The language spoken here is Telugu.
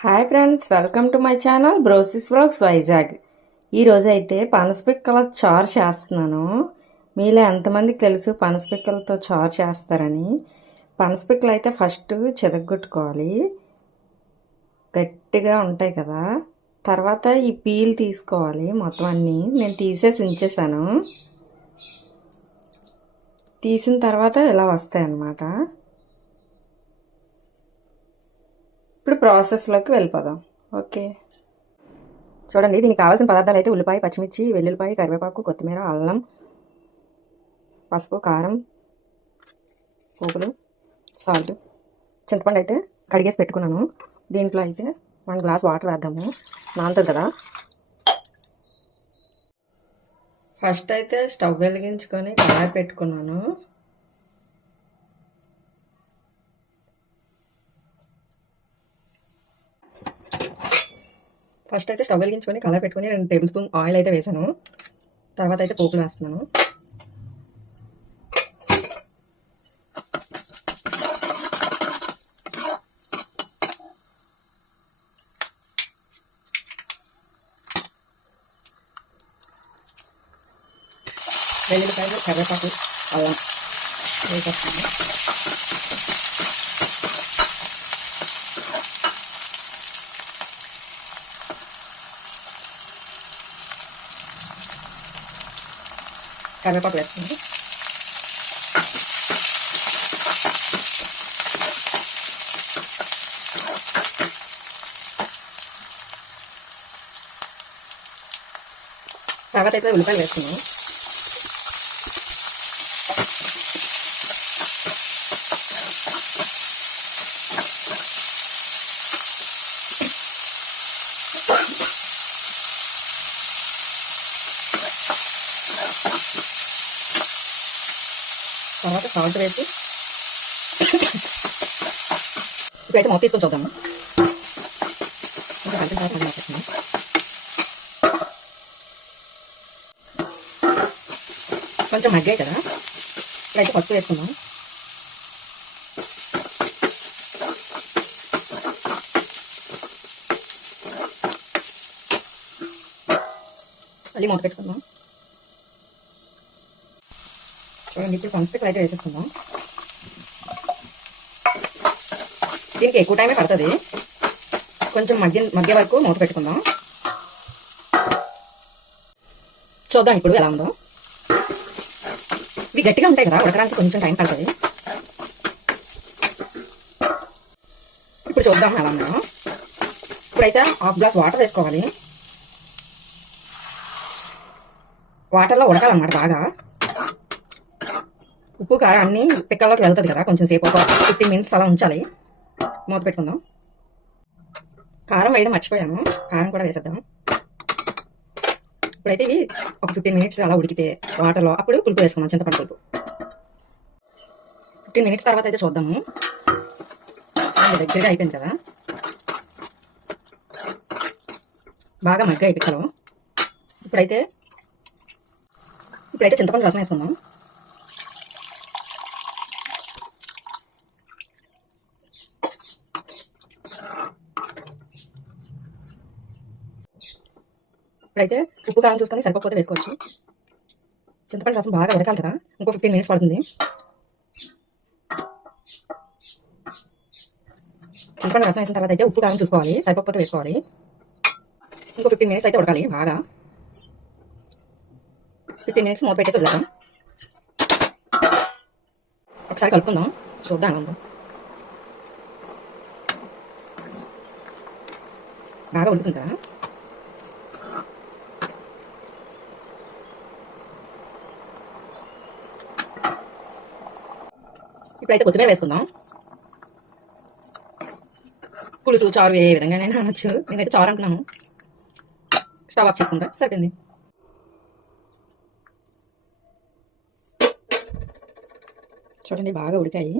Hi friends welcome to my channel brosis vlogs Vizag ఈరోజు అయితే పనసపిక్కల చారు చేస్తున్నాను. మీలో ఎంతమందికి తెలుసు పనసపిక్కలతో చారు చేస్తారని? పనసపిక్కలు అయితే ఫస్ట్ చెదగొట్టుకోవాలి గట్టిగా ఉంటాయి కదా. తర్వాత ఈ పీల్ తీసుకోవాలి మొత్తం అన్నీ. నేను తీసేసి ఉంచేసాను తీసిన తర్వాత ఇలా వస్తాయి అన్నమాట ఇప్పుడు ప్రాసెస్లోకి వెళ్ళిపోదాం. ఓకే. చూడండి దీనికి కావాల్సిన పదార్థాలు అయితే ఉల్లిపాయ పచ్చిమిర్చి వెల్లుల్లిపాయ కరివేపాకు కొత్తిమీర అల్లం పసుపు కారం పోపులు సాల్ట్ చింతపండు అయితే కడిగేసి పెట్టుకున్నాను. దీంట్లో అయితే వన్ గ్లాస్ వాటర్ వేద్దాము. నానుతుంది కదా. ఫస్ట్ అయితే స్టవ్ వెలిగించుకొని కడాయి పెట్టుకున్నాను. ఫస్ట్ అయితే స్టవ్ వెలిగించుకొని కలర్ పెట్టుకొని రెండు టేబుల్ స్పూన్ ఆయిల్ అయితే వేసాను. తర్వాత అయితే పోపులు వేస్తున్నాను. వెల్లుల్లిపాయలు కరివేపాకు అల్లం వేసేస్తాను కరివేపాకు వేస్తుంది తర్వాత అయితే ఉల్లిపాయలు వేస్తున్నాము Thank you. తర్వాత సాల్ట్ వేసి ఇప్పుడైతే మూత తీసుకొని చూద్దాము. ఇంకా కలిపిన తర్వాత మూత కొంచెం మగ్గాయి కదా. ఇప్పుడైతే పసుపు వేసుకుందాం. మళ్ళీ మూత పెట్టుకుందాం. చూడండి ఇప్పుడు పనసపిక్కలు అయితే వేసేసుకుందాం. దీనికి ఎక్కువ టైమే పడుతుంది. కొంచెం మధ్య మధ్య వరకు మూత పెట్టుకుందాం. చూద్దాం ఇప్పుడు ఎలా ఉందో. ఇవి గట్టిగా ఉంటాయి కదా ఉడకడానికి కొంచెం టైం పడుతుంది. ఇప్పుడు చూద్దాం ఎలా ఉందో. ఇప్పుడైతే హాఫ్ గ్లాస్ వాటర్ వేసుకోవాలి. వాటర్లో ఉడకాలన్నమాట బాగా. ఉప్పు కారం అన్ని పిక్కల్లోకి వెళ్తుంది కదా కొంచెం సేపు ఒక ఫిఫ్టీన్ మినిట్స్ అలా ఉంచాలి. మూత పెట్టుకుందాం. కారం వేయడం మర్చిపోయాము కారం కూడా వేసేద్దాం. ఇప్పుడైతే ఇవి ఒక ఫిఫ్టీన్ మినిట్స్ అలా ఉడికితే వాటర్లో అప్పుడు పులుపు వేసుకుందాం చింతపండు పులుపు. ఫిఫ్టీన్ మినిట్స్ తర్వాత అయితే చూద్దాము. దగ్గరగా అయిపోయింది కదా. బాగా మగ్గాయి పిక్కలు. ఇప్పుడైతే ఇప్పుడైతే చింతపండు రసం వేసుకుందాం. ఇప్పుడైతే ఉప్పు కారం చూసుకొని సరిపోకపోతే వేసుకోవచ్చు. చింతపండు రసం బాగా ఉడకాలి కదా ఇంకో ఫిఫ్టీన్ మినిట్స్ పడుతుంది. చింతపండు రసం వేసిన తర్వాత అయితే ఉప్పు కారం చూసుకోవాలి సరిపోతే వేసుకోవాలి. ఇంకో ఫిఫ్టీన్ మినిట్స్ అయితే ఉడకాలి బాగా. ఫిఫ్టీన్ మినిట్స్ మూత పెట్టేసి వదిలేదాం ఒకసారి కలుపుకుందాం చూద్దాం ఎలా బాగా ఉడుకుందా ఇప్పుడైతే కొత్తిమీర వేసుకుందాం. పులుసు చారు ఏ విధంగానైనా అనొచ్చు నేనైతే చారు అంటున్నాను. స్టవ్ ఆఫ్ చేసుకుంటా. సరిపోయింది. చూడండి బాగా ఉడికాయి.